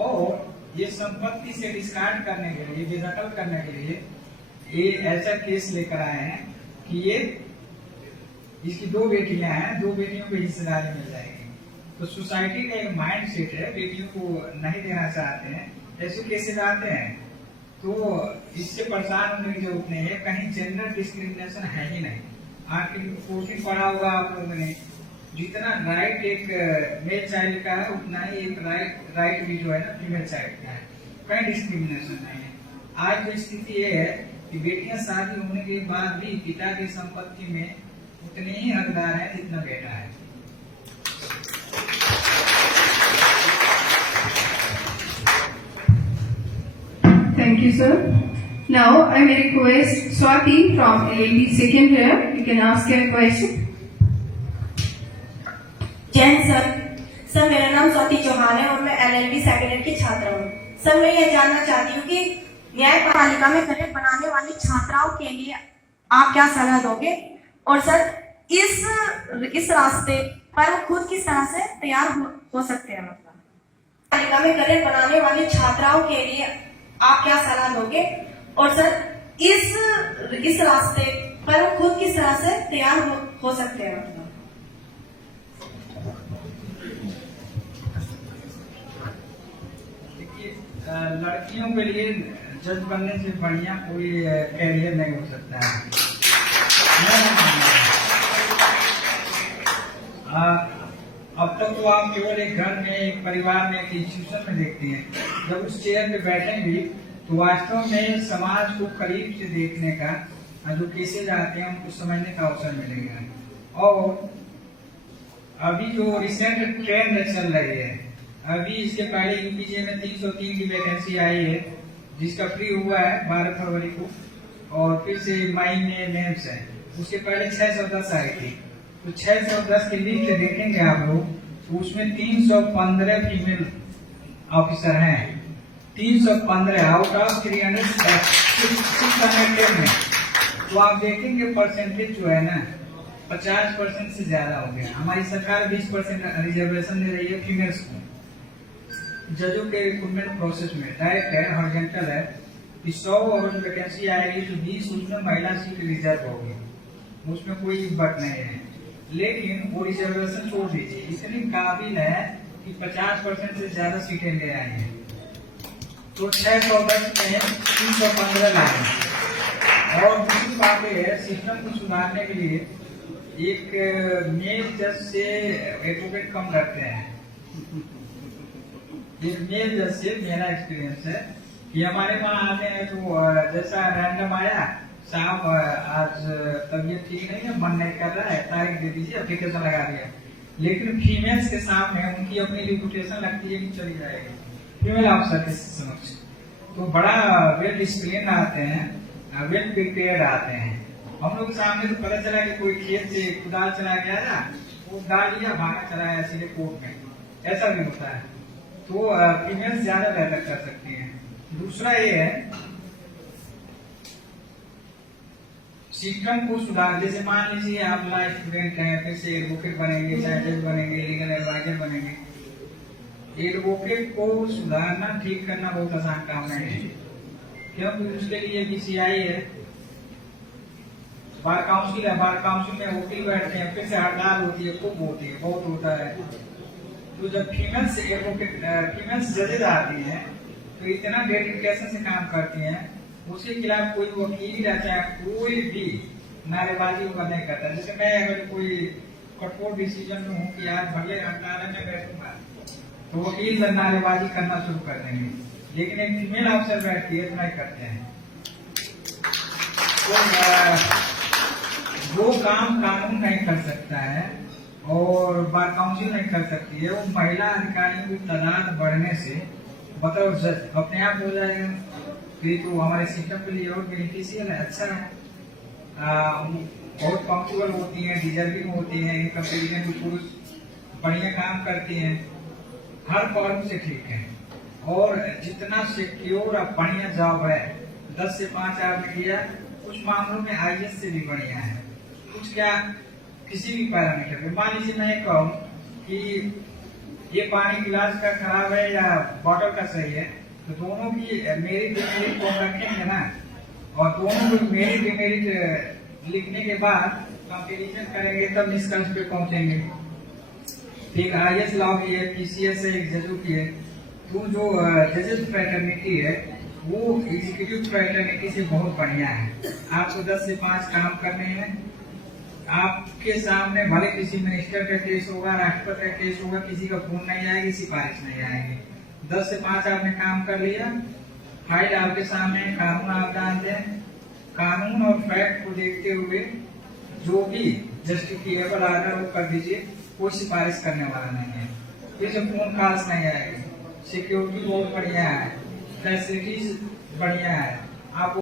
और ये संपत्ति से डिस्कार्ड करने के लिए, बेदखल करने के लिए ये ऐसा केस लेकर आए हैं कि ये इसकी 2 बेटियां हैं, 2 बेटियों को हिस्सेदारी मिल जाएगी। तो सोसाइटी का एक माइंड सेट है, बेटियों को नहीं देना चाहते हैं, ऐसे केसेस आते हैं। तो इससे परेशान होने की जरूरत नहीं है, कहीं जेंडर डिस्क्रिमिनेशन है ही नहीं। आर्टिकल 14 पढ़ा होगा आप लोगों ने, जितना राइट एक मेल चाइल्ड का है उतना ही एक राइट भी जो है ना फीमेल चाइल्ड का है, कहीं डिस्क्रिमिनेशन नहीं है। आज जो स्थिति ये है कि बेटियां शादी होने के बाद भी पिता की संपत्ति में उतने ही हकदार है जितना बेटा है। Thank you, sir. Now I may request Swati from LLB second year. You can ask your question. Jain sir, मेरा नाम स्वाति चौहान है और मैं LLB सेकेंड ईयर की छात्रा हूँ। सर, मैं ये जानना चाहती हूँ कि न्यायपालिका में करियर बनाने वाली छात्राओं के लिए आप क्या सलाह दोगे, और सर इस रास्ते पर वो खुद किस तरह से तैयार हो सकते हैं। मतलब न्यायपालिका में करियर बनाने वाली छात्राओं के लिए आप क्या सलाह दोगे, और सर इस रास्ते पर वो खुद किस तरह से तैयार हो सकते हैं। मतलब लड़कियों के लिए जज बनने से बढ़िया कोई कैरियर नहीं हो सकता है। अब तक तो आप केवल एक घर में, एक परिवार में, एक इंस्टीट्यूशन में देखते हैं। जब उस चेयर पे बैठेंगे तो वास्तव में समाज को करीब से देखने का, जो केसेज आते हैं उनको समझने का अवसर मिलेगा। और अभी जो रिसेंट ट्रेंड चल रही है, अभी इसके पहले यूपीजे में 303 की वैकेंसी आई है, जिसका फ्री हुआ है 12 फरवरी को, और फिर से मई में मेंस है। उसके पहले 610 आई थी। तो 610 की लिस्ट देखेंगे आप लोग, तो उसमें 315 फीमेल ऑफिसर हैं। 315 आउट ऑफ 610 में। तो आप देखेंगे परसेंटेज जो है ना 50% से ज्यादा हो गया। हमारी सरकार 20% रिजर्वेशन दे रही है फीमेल्स को। जजों के रिक्रूटमेंट प्रोसेस में डायरेक्ट है, हॉरिजॉन्टल है कि 100 और वैकेंसी आएगी तो 20 उसमें महिला सीट रिजर्व होगी, उसमें कोई बट नहीं है। लेकिन वो रिजर्वेशन छोड़ दीजिए, इतनी काबिल है कि 50% से ज्यादा सीटें ले आई हैं। तो 610 में 315 लाए। और दूसरी बात यह है, सिस्टम को सुधारने के लिए एक मेल जज से एडवोकेट कम करते हैं। एक मेल जज से मेरा एक्सपीरियंस है कि हमारे वहाँ आते हैं तो जैसा रैंडम आया, साहब आज तबीयत ठीक नहीं है, मन नहीं कर रहा है, तारीख दे दीजिए, एप्लीकेशन लगा दिया। लेकिन फीमेल्स के सामने उनकी अपनी रिपुटेशन लगती है कि चली जाएगी फीमेल अफसर के समक्ष। तो बड़ा वेल डिसिप्लिन आते हैं, वेल प्रिपेयर्ड आते हैं। हम लोग के सामने तो पता चला कि कोई खेत से कुदाल चला गया ना, वो डाल लिया, भागा चला आया सीधे कोर्ट में, ऐसा भी होता है। तो फीमेल्स ज्यादा बेहतर कर सकती हैं। दूसरा ये है सिस्टम को सुधार। जैसे मान लीजिए आप लॉ स्टूडेंट हैं, फिर से एडवोकेट बनेंगे, चाहे जज बनेंगे, लीगल एडवाइजर बनेंगे। एडवोकेट को सुधारना, ठीक करना बहुत आसान काम नहीं है, क्योंकि उसके लिए बीसीआई है, बार काउंसिल है। बार काउंसिल में वकील बैठते हैं, फिर से हड़ताल होती है, खूब होती है, बहुत होता है। तो जब फीमेल्स एडवोकेट, फीमेल्स जजेज आती हैं तो इतना डेडिकेशन से काम करती हैं, उसके खिलाफ कोई वकील या चाहे कोई भी नारेबाजी ऊपर नहीं करता। जैसे मैं अगर कोई कठोर डिसीजन में हूँ कि आज भले हड़ताल में बैठूंगा, तो वकील नारेबाजी करना शुरू कर देंगे। लेकिन एक फीमेल अफसर बैठती है तो नहीं करते हैं। तो वो काम कानून नहीं कर सकता है और बार काउंसिल नहीं कर सकती है। वो महिला अधिकारियों की तादाद बढ़ने से मतलब जज अपने आप हो जाएगा। तो हमारे सिस्टम के लिए और बेनिफिशियल है, अच्छा है। बहुत पंक्चुअल होती हैं, डिजर्विंग होती हैं, इन कंपेरिजन में पुरुष बढ़िया काम करती हैं, हर फॉर्म से ठीक है। और जितना सिक्योर और बढ़िया जॉब है, 10 से 5 आपने किया, कुछ मामलों में आईएएस से भी बढ़िया है। कुछ क्या किसी भी पैरामीटर पे, मान लीजिए मैं कहूँ कि ये पानी गिलास का खराब है या बॉटल का सही है, तो दोनों की मेरिट डिमेरिट तो रखेंगे ना, और दोनों को मेरिट डिमेरिट लिखने के बाद कंपेरिजन करेंगे तब निष्कर्ष पे पहुंचेंगे। ठीक, IS लॉ की है, PCS से एग्जीक्यूटिव की है, तो जो जजेस फ्रेटर्निटी है वो एग्जीक्यूटिव फ्रेटर्निटी से बहुत बढ़िया है। आपको 10 से 5 काम करने हैं, आपके सामने भले किसी मिनिस्टर का केस होगा, राष्ट्रपति का केस होगा, किसी का फोन नहीं आएगी, सिफारिश नहीं आएगी। 10 से 5 आपने काम कर लिया, फाइल आपके सामने, कानून आप जानते हैं, कानून और फैक्ट को देखते हुए जो भी जस्टिफिएबल आर्डर वो कर दीजिए, कोई सिफारिश करने वाला नहीं है। फिर से फोन कॉल्स नहीं आएगी, सिक्योरिटी बहुत बढ़िया है, फैसिलिटीज बढ़िया है,